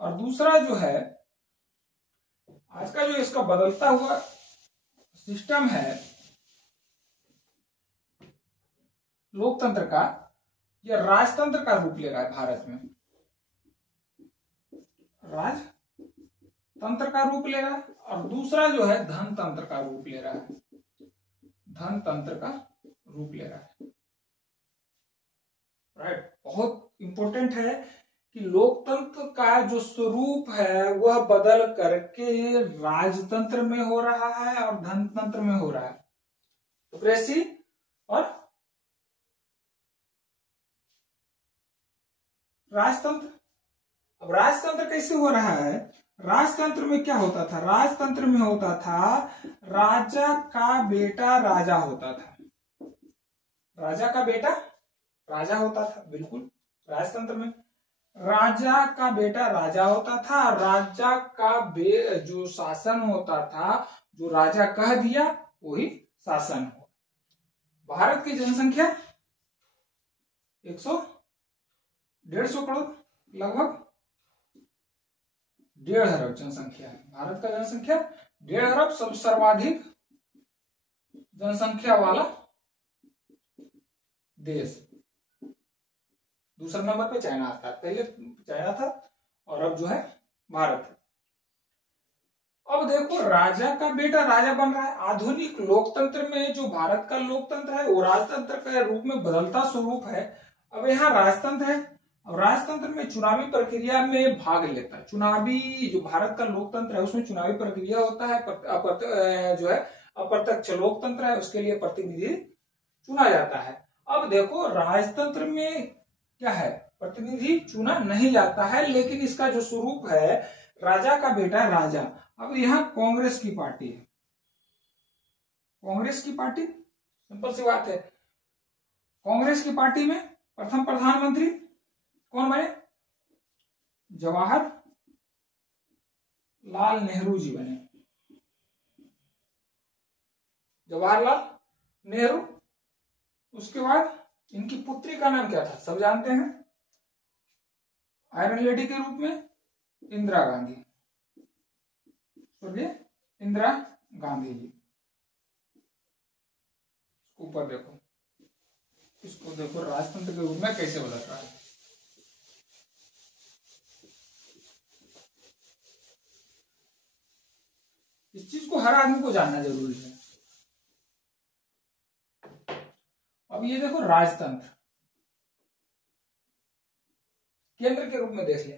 और दूसरा जो है आज का जो इसका बदलता हुआ सिस्टम है लोकतंत्र का, यह राजतंत्र का रूप ले रहा है भारत में। राजतंत्र का रूप ले रहा है। और दूसरा जो है धनतंत्र का रूप ले रहा है। धनतंत्र का रूप ले रहा है। राइट, बहुत इंपॉर्टेंट है कि लोकतंत्र का जो स्वरूप है वह बदल करके राजतंत्र में हो रहा है और धनतंत्र में हो रहा है। डेमोक्रेसी और राजतंत्र। अब राजतंत्र कैसे हो रहा है? राजतंत्र में क्या होता था? राजतंत्र में होता था राजा का बेटा राजा होता था। राजा का बेटा राजा होता था, बिल्कुल। राजतंत्र में राजा का बेटा राजा होता था। राजा का जो शासन होता था, जो राजा कह दिया वही शासन हो। भारत की जनसंख्या 150 करोड़, लगभग 1.5 अरब जनसंख्या है। भारत का जनसंख्या 1.5 अरब, सब सर्वाधिक जनसंख्या वाला देश। दूसरे नंबर पे चाइना आता है, पहले चाइना था और अब जो है भारत है। अब देखो राजा का बेटा राजा बन रहा है। आधुनिक लोकतंत्र में जो भारत का लोकतंत्र है वो राजतंत्र के रूप में बदलता स्वरूप है। अब यहाँ राजतंत्र है और राजतंत्र में चुनावी प्रक्रिया में भाग लेता है। चुनावी जो भारत का लोकतंत्र है उसमें चुनावी प्रक्रिया होता है। जो है अप्रत्यक्ष लोकतंत्र है, उसके लिए प्रतिनिधि चुना जाता है। अब देखो राजतंत्र में क्या है, प्रतिनिधि चुना नहीं जाता है, लेकिन इसका जो स्वरूप है राजा का बेटा राजा। अब यहाँ कांग्रेस की पार्टी है। कांग्रेस की पार्टी, सिंपल सी बात है, कांग्रेस की पार्टी में प्रथम प्रधानमंत्री कौन बने? जवाहरलाल नेहरू जी बने। जवाहरलाल नेहरू। उसके बाद इनकी पुत्री का नाम क्या था? सब जानते हैं, आयरन लेडी के रूप में इंदिरा गांधी। इंदिरा गांधी जी। ऊपर देखो, इसको देखो राजतंत्र के रूप में कैसे बदल रहा है। इस चीज को हर आदमी को जानना जरूरी है। अब ये देखो राजतंत्र केंद्र के रूप में देख ले।